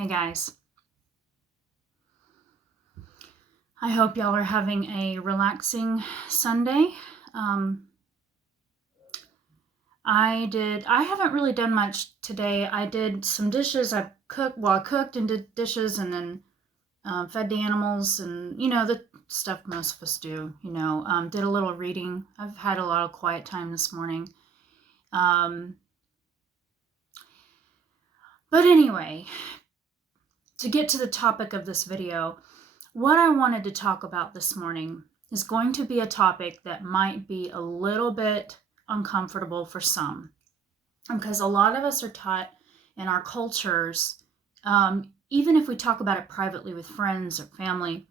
Hey guys, I hope y'all are having a relaxing Sunday. I haven't really done much today. I did some dishes. I cooked and did dishes and then fed the animals and, the stuff most of us do, did a little reading. I've had a lot of quiet time this morning. But anyway, to get to the topic of this video, what I wanted to talk about this morning is going to be a topic that might be a little bit uncomfortable for some, because a lot of us are taught in our cultures, even if we talk about it privately with friends or family,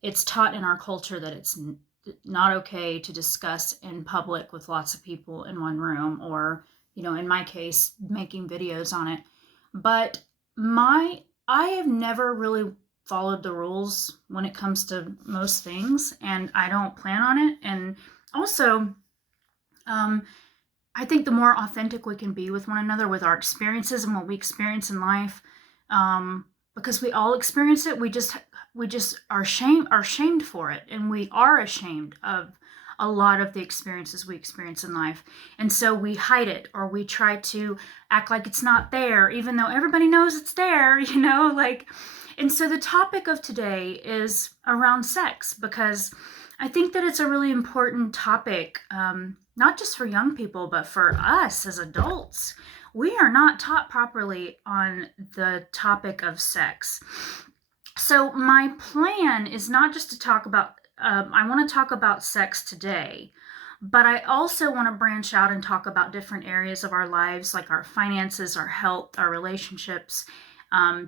it's taught in our culture that it's not okay to discuss in public with lots of people in one room, or, in my case, making videos on it. But I have never really followed the rules when it comes to most things, and I don't plan on it. And also, I think the more authentic we can be with one another, with our experiences and what we experience in life, because we all experience it, we just are shamed for it, and we are ashamed of a lot of the experiences we experience in life. And so we hide it, or we try to act like it's not there, even though everybody knows it's there, and so the topic of today is around sex, because I think that it's a really important topic, not just for young people, but for us as adults. We are not taught properly on the topic of sex. So my plan is not just to talk about, I want to talk about sex today, but I also want to branch out and talk about different areas of our lives, like our finances, our health, our relationships,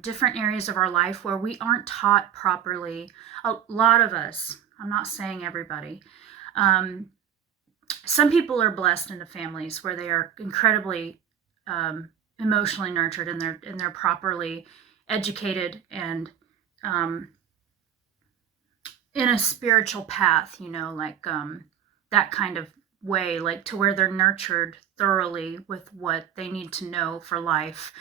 different areas of our life where we aren't taught properly. A lot of us, I'm not saying everybody, some people are blessed into families where they are incredibly emotionally nurtured, and they're properly educated and in a spiritual path, that kind of way, like to where they're nurtured thoroughly with what they need to know for life.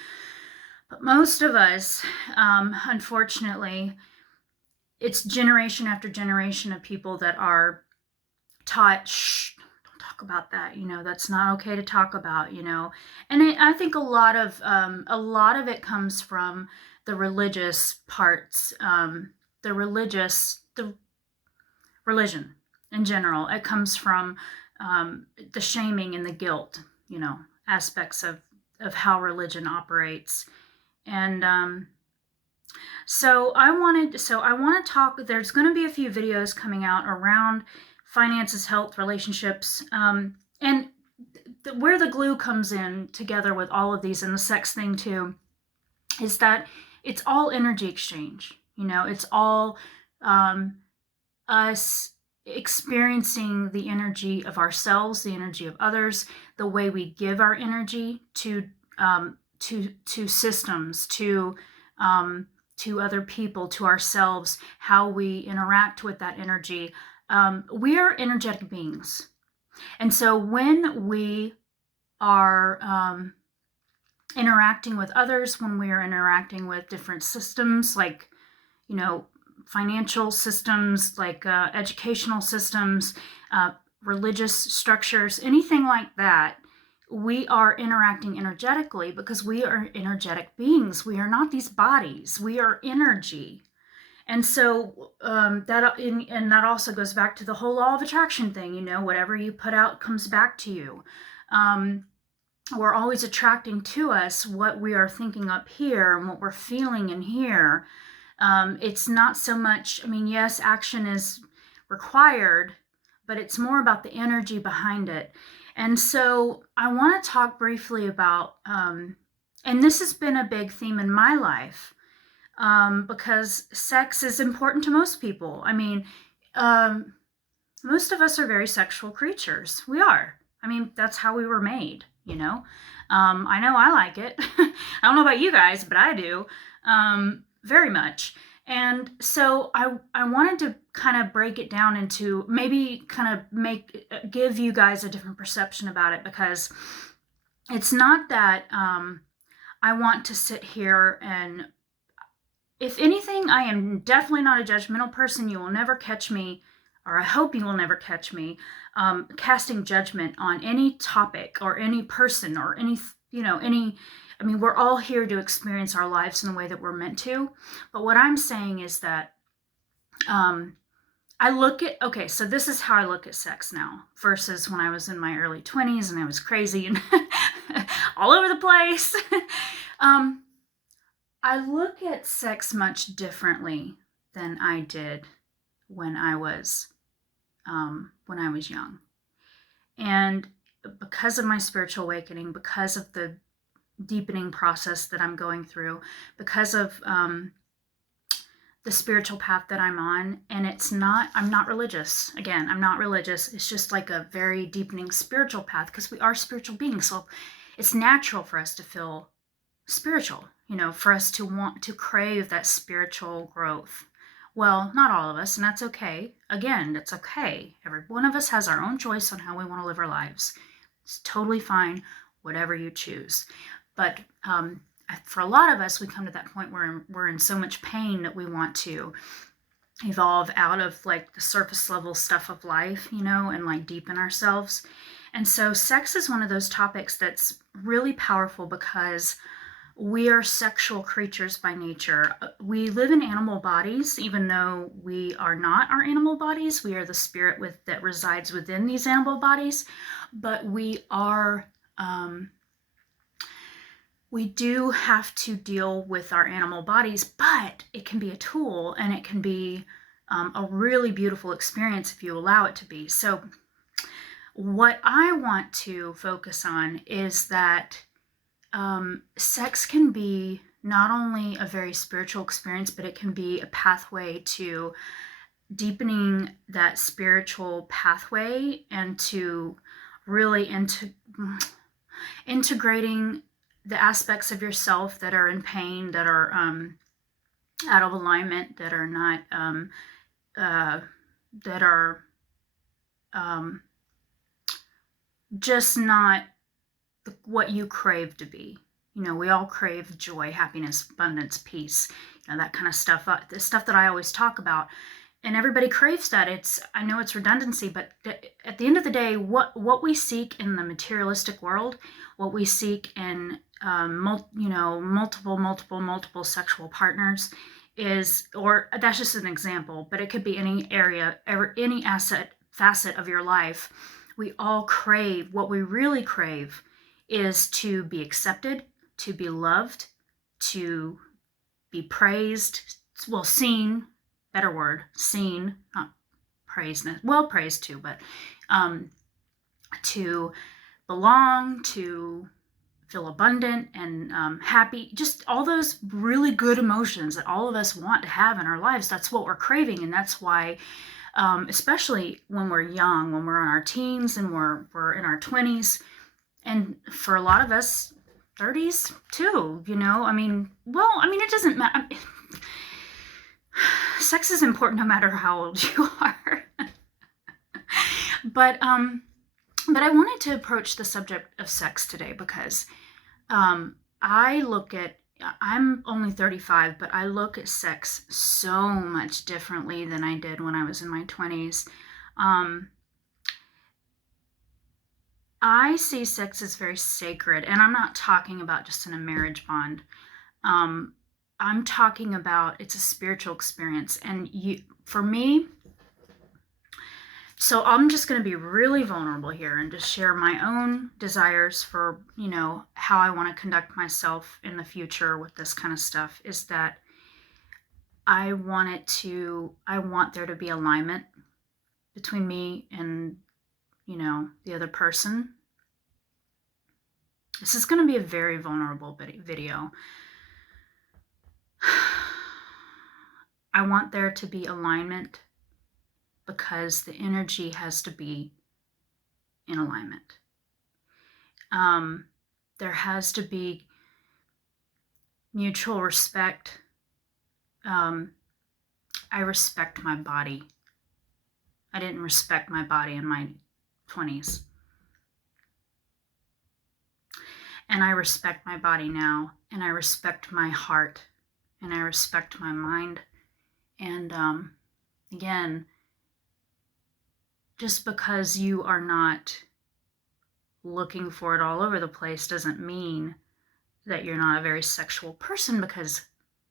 But most of us, unfortunately, it's generation after generation of people that are taught, shh, don't talk about that, that's not okay to talk about, and I think a lot of it comes from the religious parts, the religion in general. It comes from the shaming and the guilt, aspects of how religion operates. And so I want to talk. There's going to be a few videos coming out around finances, health, relationships, and where the glue comes in together with all of these, and the sex thing too, is that it's all energy exchange. It's all us experiencing the energy of ourselves, the energy of others, the way we give our energy to systems, to other people, to ourselves, how we interact with that energy. We are energetic beings. And so when we are interacting with others, when we are interacting with different systems, like, financial systems, like educational systems, religious structures, anything like that, we are interacting energetically, because we are energetic beings. We are not these bodies. We are energy. And so that also goes back to the whole law of attraction thing. Whatever you put out comes back to you. We're always attracting to us what we are thinking up here and what we're feeling in here. It's not so much, yes, action is required, but it's more about the energy behind it. And so I want to talk briefly about, and this has been a big theme in my life, because sex is important to most people. Most of us are very sexual creatures. We are. That's how we were made, I know I like it. I don't know about you guys, but I do. Very much. And so I wanted to kind of break it down into maybe kind of give you guys a different perception about it, because it's not that I want to sit here and if anything, I am definitely not a judgmental person. You will never catch me, or I hope you will never catch me, casting judgment on any topic or any person or any, I mean, we're all here to experience our lives in the way that we're meant to. But what I'm saying is that um, okay, so this is how I look at sex now versus when I was in my early 20s and I was crazy and all over the place. um, I look at sex much differently than I did when I was young, and because of my spiritual awakening, because of the deepening process that I'm going through, because of the spiritual path that I'm on, and I'm not religious. Again, I'm not religious. It's just like a very deepening spiritual path because we are spiritual beings. So it's natural for us to feel spiritual, for us to want to crave that spiritual growth. Well, not all of us, and that's okay. Again, that's okay. Every one of us has our own choice on how we want to live our lives. It's totally fine, whatever you choose. But for a lot of us, we come to that point where we're in so much pain that we want to evolve out of like the surface level stuff of life, and like deepen ourselves. And so sex is one of those topics that's really powerful because we are sexual creatures by nature. We live in animal bodies, even though we are not our animal bodies. We are the spirit that resides within these animal bodies, but we do have to deal with our animal bodies, but it can be a tool and it can be a really beautiful experience if you allow it to be. So what I want to focus on is that sex can be not only a very spiritual experience, but it can be a pathway to deepening that spiritual pathway and to really integrating the aspects of yourself that are in pain, that are out of alignment, that are not, that are just not what you crave to be. We all crave joy, happiness, abundance, peace, that kind of stuff. The stuff that I always talk about, and everybody craves that. I know it's redundancy, but at the end of the day, what we seek in the materialistic world, what we seek in multiple sexual partners or that's just an example, but it could be any area, any facet of your life. We all crave, what we really crave is to be accepted, to be loved, to be praised, seen, better word, seen, not praised, well, praised too, but to belong, to feel abundant and happy, just all those really good emotions that all of us want to have in our lives. That's what we're craving, and that's why especially when we're young, when we're in our teens and we're in our 20s, and for a lot of us 30s too, it doesn't matter. Sex is important no matter how old you are. But I wanted to approach the subject of sex today because I'm only 35, but I look at sex so much differently than I did when I was in my 20s. I see sex as very sacred, and I'm not talking about just in a marriage bond. I'm talking about it's a spiritual experience, and for me, so I'm just going to be really vulnerable here and just share my own desires for, how I want to conduct myself in the future with this kind of stuff, is that I want there to be alignment between me and, the other person. This is going to be a very vulnerable video. I want there to be alignment because the energy has to be in alignment. There has to be mutual respect. I respect my body. I didn't respect my body in my 20s. And I respect my body now, and I respect my heart and I respect my mind. And again, just because you are not looking for it all over the place doesn't mean that you're not a very sexual person, because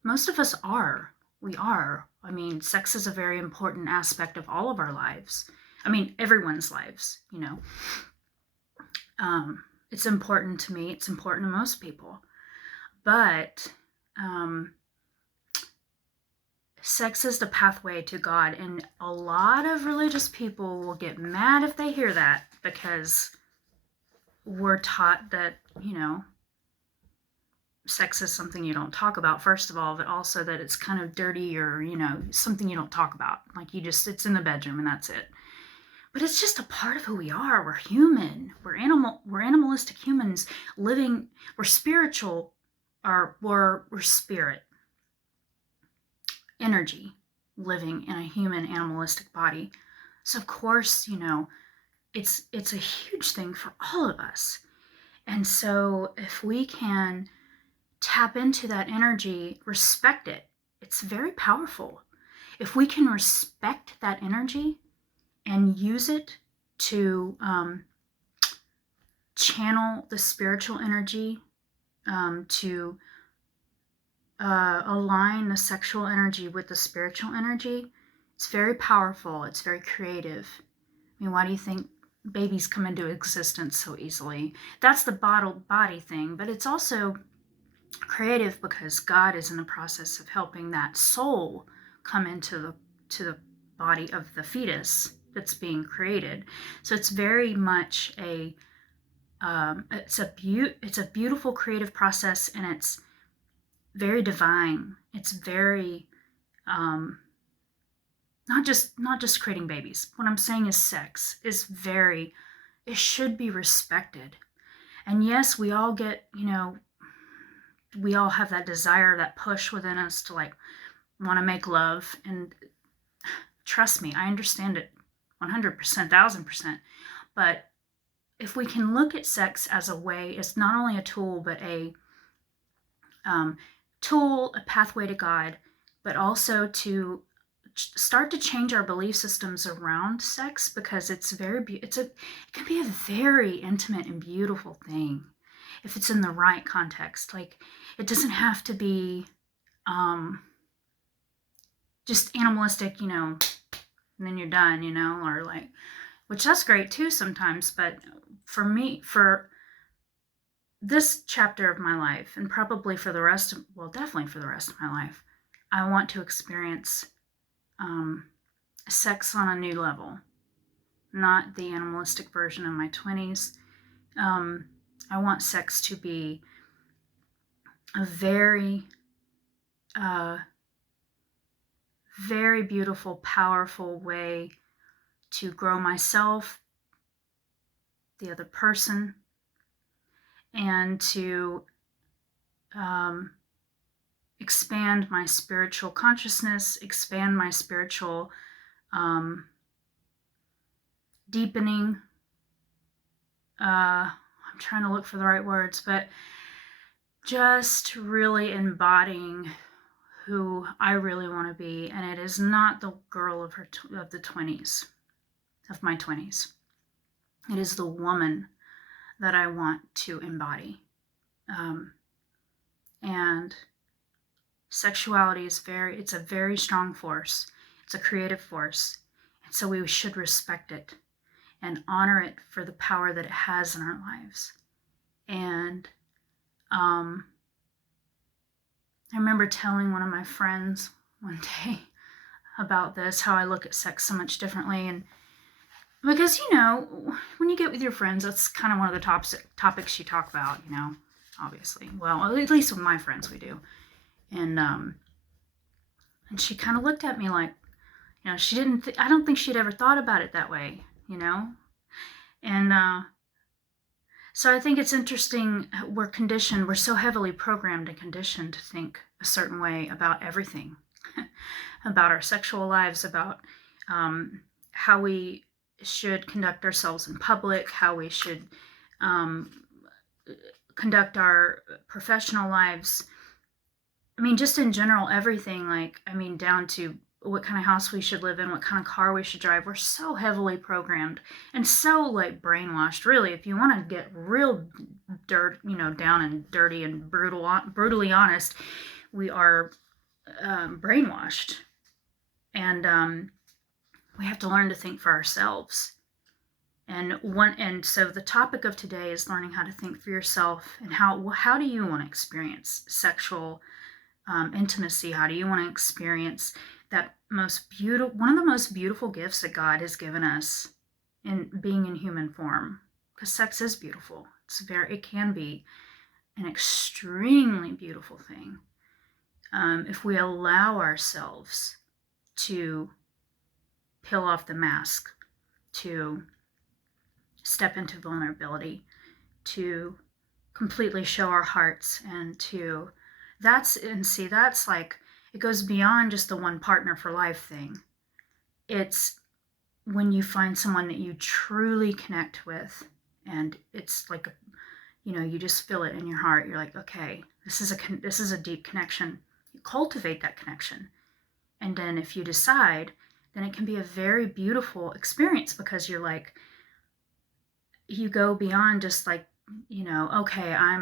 most of us are. We are. I mean, sex is a very important aspect of all of our lives. I mean, everyone's lives, you know. It's important to me. It's important to most people. But sex is the pathway to God. And a lot of religious people will get mad if they hear that, because we're taught that, you know, sex is something you don't talk about, first of all, but also that it's kind of dirty, or, you know, something you don't talk about. Like, it's in the bedroom and that's it. But it's just a part of who we are. We're human. We're animalistic humans living. We're spiritual, or we're spirit energy living in a human animalistic body. So of course, you know, it's a huge thing for all of us. And so if we can tap into that energy, respect it, it's very powerful. If we can respect that energy and use it to channel the spiritual energy, to align the sexual energy with the spiritual energy, it's very powerful. It's very creative. I mean, why do you think babies come into existence so easily? That's the body thing, but it's also creative because God is in the process of helping that soul come into the body of the fetus that's being created. So it's very much it's a beautiful creative process, and it's very divine. It's very not just creating babies. What I'm saying is sex is it should be respected. And yes, we all get, you know, we all have that desire, that push within us to like want to make love. And trust me, I understand it 100%, 1000%. But if we can look at sex as a way, it's not only a tool, but a tool, a pathway to God, but also to start to change our belief systems around sex, because it can be a very intimate and beautiful thing if it's in the right context. Like, it doesn't have to be just animalistic, you know, and then you're done, you know, or like, which that's great too sometimes. But for me, for this chapter of my life, and probably for the rest of, well, definitely for the rest of my life, I want to experience sex on a new level, not the animalistic version of my 20s. I want sex to be a very, very beautiful, powerful way to grow myself, the other person, and to expand my spiritual consciousness, expand my spiritual deepening. I'm trying to look for the right words, but just really embodying who I really want to be. And it is not the girl of the 20s, of my 20s. It is the woman that I want to embody. And sexuality is it's a very strong force. It's a creative force. And so we should respect it and honor it for the power that it has in our lives. And I remember telling one of my friends one day about this, how I look at sex so much differently. And because, you know, when you get with your friends, that's kind of one of the topics you talk about, you know, obviously. Well, at least with my friends we do. And she kind of looked at me like, you know, I don't think she'd ever thought about it that way, you know. And so I think it's interesting, we're so heavily programmed and conditioned to think a certain way about everything, about our sexual lives, about how we should conduct ourselves in public, how we should conduct our professional lives. I mean, just in general, everything, like, I mean, down to what kind of house we should live in, what kind of car we should drive. We're so heavily programmed and so like brainwashed. Really, if you want to get real down and dirty and brutally honest, we are brainwashed, and we have to learn to think for ourselves. And so the topic of today is learning how to think for yourself, and how do you want to experience sexual intimacy? How do you want to experience that one of the most beautiful gifts that God has given us in being in human form? Because sex is beautiful. It can be an extremely beautiful thing if we allow ourselves to peel off the mask, to step into vulnerability, to completely show our hearts, and that's like, it goes beyond just the one partner for life thing. It's when you find someone that you truly connect with, and it's like, you just feel it in your heart. You're like, okay, this is a deep connection. You cultivate that connection, and then if you decide, then it can be a very beautiful experience, because you're like, you go beyond just like, okay, I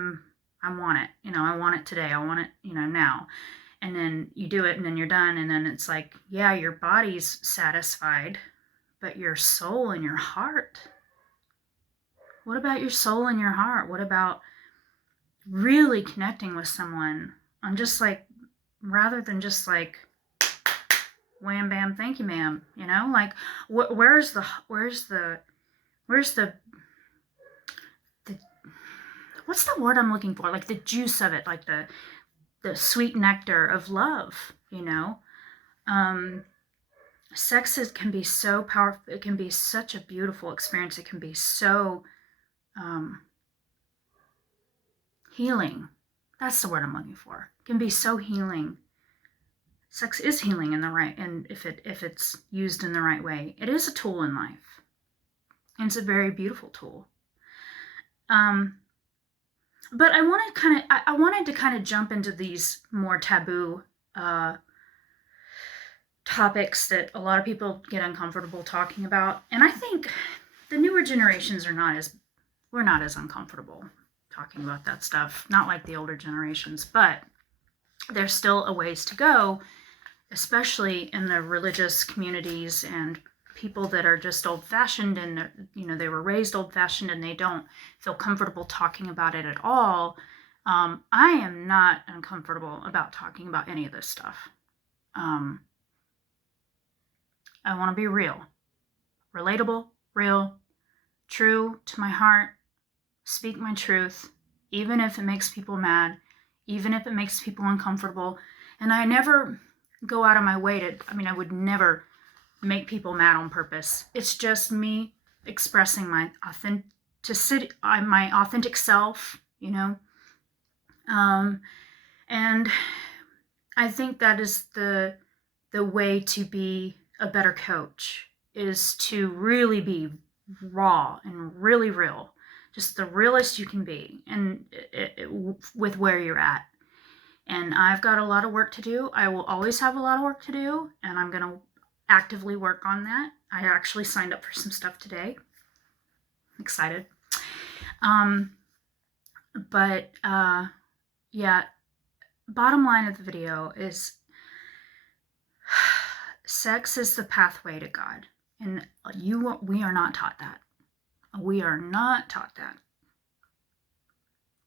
want it, I want it today, I want it, now. And then you do it, and then you're done, and then it's like, yeah, your body's satisfied, but your soul and your heart, what about your soul and your heart? What about really connecting with someone on just like, rather than just like, wham bam thank you ma'am, like, where's the what's the word I'm looking for? Like the juice of it, like the sweet nectar of love, Sex can be so powerful. It can be such a beautiful experience. It can be so healing. That's the word I'm looking for. It can be so healing. Sex is healing and if it's used in the right way. It is a tool in life. And it's a very beautiful tool. But I wanted to kind of jump into these more taboo topics that a lot of people get uncomfortable talking about. And I think the newer generations we're not as uncomfortable talking about that stuff. Not like the older generations, but there's still a ways to go, especially in the religious communities and people that are just old-fashioned, and they were raised old-fashioned and they don't feel comfortable talking about it at all. I am not uncomfortable about talking about any of this stuff. I want to be real, relatable, real, true to my heart, speak my truth, even if it makes people mad, even if it makes people uncomfortable. And I never go out of my way I would never make people mad on purpose. It's just me expressing my authentic self, and I think that is the way to be a better coach, is to really be raw and really real, just the realest you can be, and with where you're at. And I've got a lot of work to do. I will always have a lot of work to do, and I'm going to actively work on that. I actually signed up for some stuff today. I'm excited. But yeah, bottom line of the video is sex is the pathway to God. And we are not taught that. We are not taught that.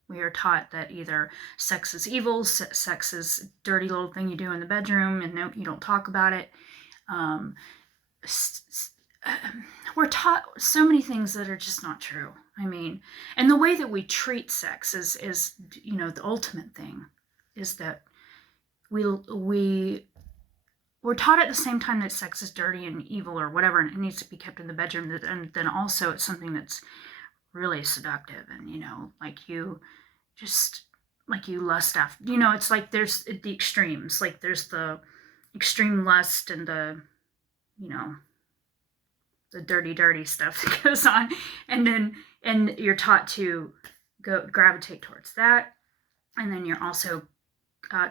We are taught that either sex is evil, sex is a dirty little thing you do in the bedroom, and no, you don't talk about it. We're taught so many things that are just not true. And the way that we treat sex is the ultimate thing, is that we're taught at the same time that sex is dirty and evil or whatever, and it needs to be kept in the bedroom. And then also it's something that's really seductive, and like you lust after. It's like there's the extremes. Like there's the extreme lust and the dirty stuff that goes on, and you're taught to go gravitate towards that, and then you're also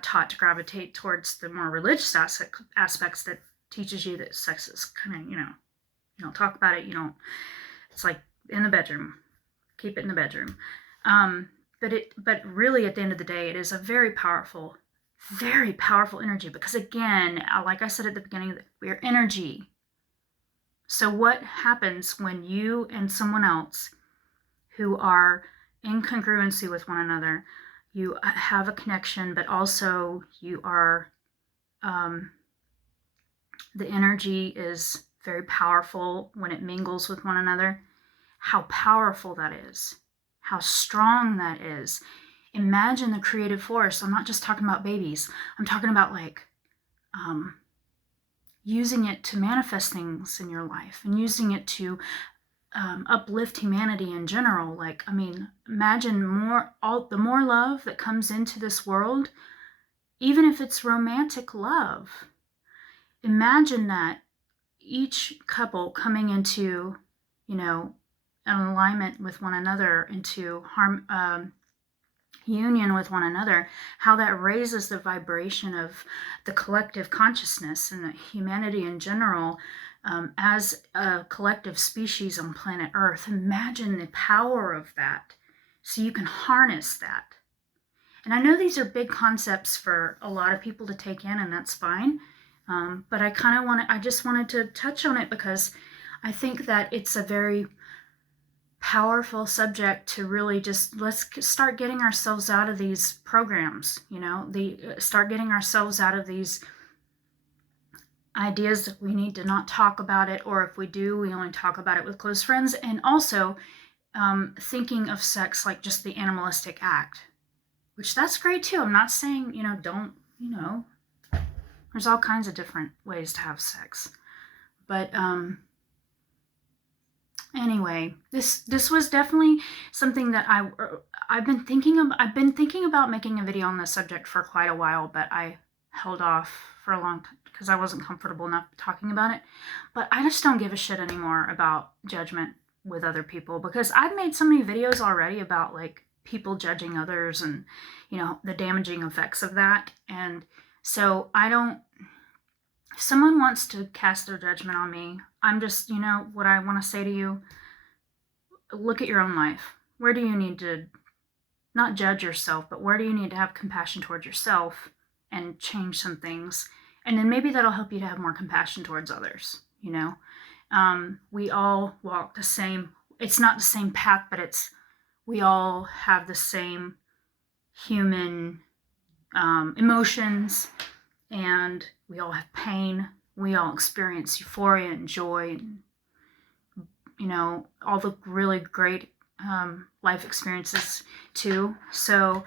taught to gravitate towards the more religious aspects that teaches you that sex is kind of, you don't talk about it. It's like in the bedroom, keep it in the bedroom. But really at the end of the day, it is a very powerful energy, because again, like I said at the beginning, we're energy. So what happens when you and someone else who are in congruency with one another, you have a connection, but also you are, the energy is very powerful when it mingles with one another. How powerful that is, how strong that is. Imagine the creative force. I'm not just talking about babies. I'm talking about using it to manifest things in your life, and using it to uplift humanity in general. Imagine the more love that comes into this world, even if it's romantic love. Imagine that each couple coming into, an alignment with one another, into union with one another, how that raises the vibration of the collective consciousness and the humanity in general, as a collective species on planet Earth. Imagine the power of that, so you can harness that. And I know these are big concepts for a lot of people to take in, and that's fine. But I just wanted to touch on it because I think that it's a very powerful subject to really just, let's start getting ourselves out of these programs, start getting ourselves out of these ideas that we need to not talk about it, or if we do, we only talk about it with close friends. And also thinking of sex like just the animalistic act, which that's great too. I'm not saying, don't, there's all kinds of different ways to have sex. But anyway, this was definitely something that I've been thinking about making a video on this subject for quite a while, but I held off for a long time because I wasn't comfortable enough talking about it. But I just don't give a shit anymore about judgment with other people, because I've made so many videos already about people judging others and the damaging effects of that. And so if someone wants to cast their judgment on me, I'm just, what I want to say to you, look at your own life. Where do you need to not judge yourself, but where do you need to have compassion towards yourself and change some things? And then maybe that'll help you to have more compassion towards others. We all walk the same, it's not the same path, but we all have the same human emotions, and we all have pain. We all experience euphoria and joy, and all the really great life experiences too. So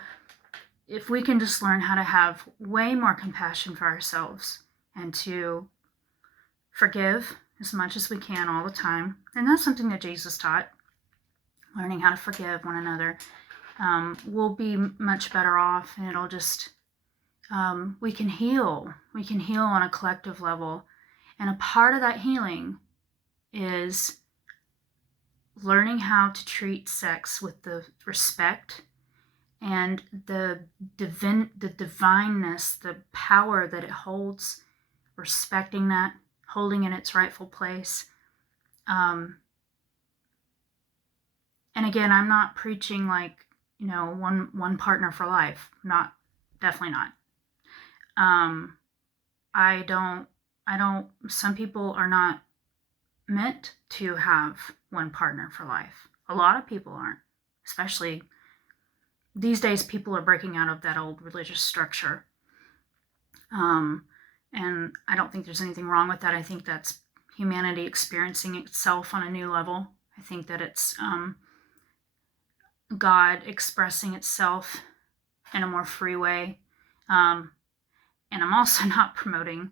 if we can just learn how to have way more compassion for ourselves and to forgive as much as we can all the time, and that's something that Jesus taught, learning how to forgive one another, we'll be much better off, and it'll just, we can heal on a collective level. And a part of that healing is learning how to treat sex with the respect and the divineness, the power that it holds, respecting that, holding in its rightful place. And again, I'm not preaching one partner for life. Definitely not. Some people are not meant to have one partner for life. A lot of people aren't, especially these days. People are breaking out of that old religious structure. And I don't think there's anything wrong with that. I think that's humanity experiencing itself on a new level. I think that it's God expressing itself in a more free way. And I'm also not promoting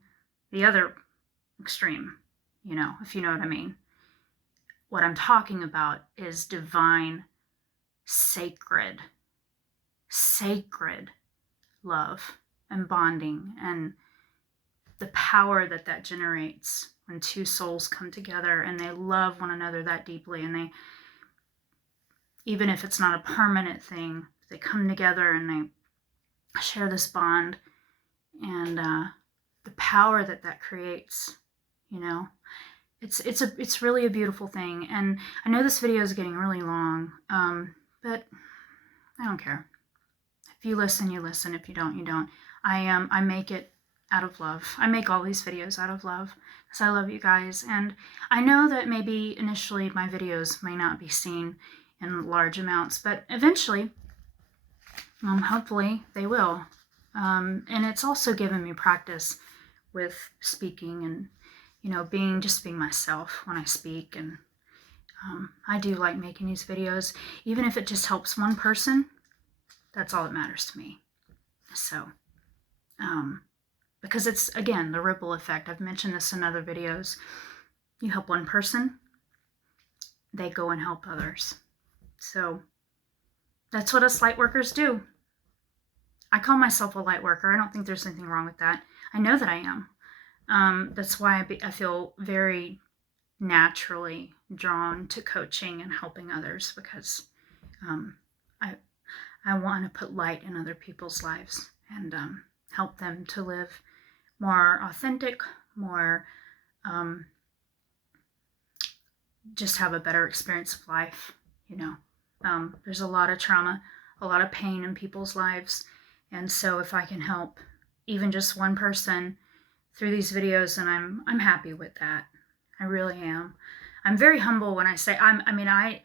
the other extreme, if you know what I mean. What I'm talking about is divine, sacred love and bonding, and the power that generates when two souls come together and they love one another that deeply, and they, even if it's not a permanent thing, they come together and share this bond, and the power that that creates. You know, it's really a beautiful thing. And I know this video is getting really long, but I don't care. If you listen, you listen. If you don't, you don't. I make it out of love. I make all these videos out of love because I love you guys. And I know that maybe initially my videos may not be seen in large amounts, but eventually, hopefully they will. And it's also given me practice with speaking and, being myself when I speak. And I do like making these videos. Even if it just helps one person, that's all that matters to me. So, because it's, again, the ripple effect. I've mentioned this in other videos. You help one person, they go and help others. So that's what us light workers do. I call myself a light worker. I don't think there's anything wrong with that. I know that I am. That's why I feel very naturally drawn to coaching and helping others, because I want to put light in other people's lives and help them to live more authentic, more just have a better experience of life. There's a lot of trauma, a lot of pain in people's lives, and so if I can help even just one person through these videos, then I'm happy with that. I really am. I'm very humble when I say I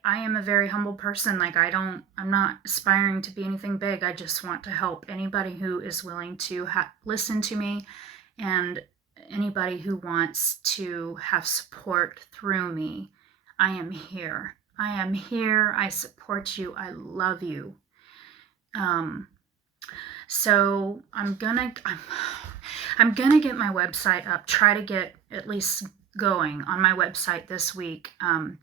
am a very humble person. Like, I'm not aspiring to be anything big. I just want to help anybody who is willing to listen to me, and anybody who wants to have support through me. I am here. I am here. I support you. I love you. So I'm gonna get my website up. Try to get at least going on my website this week. I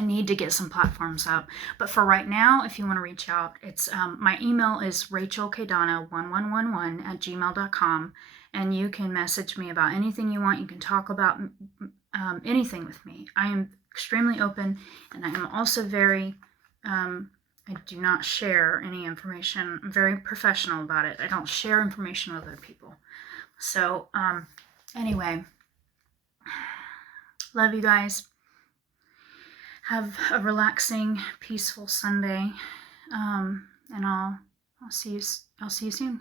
need to get some platforms up, but for right now, if you want to reach out, it's my email is rachelkdonna1111@gmail.com, and you can message me about anything you want. You can talk about anything with me. I am extremely open, and I am also very I do not share any information. I'm very professional about it. I don't share information with other people. So anyway, love you guys. Have a relaxing, peaceful Sunday, and I'll see you soon.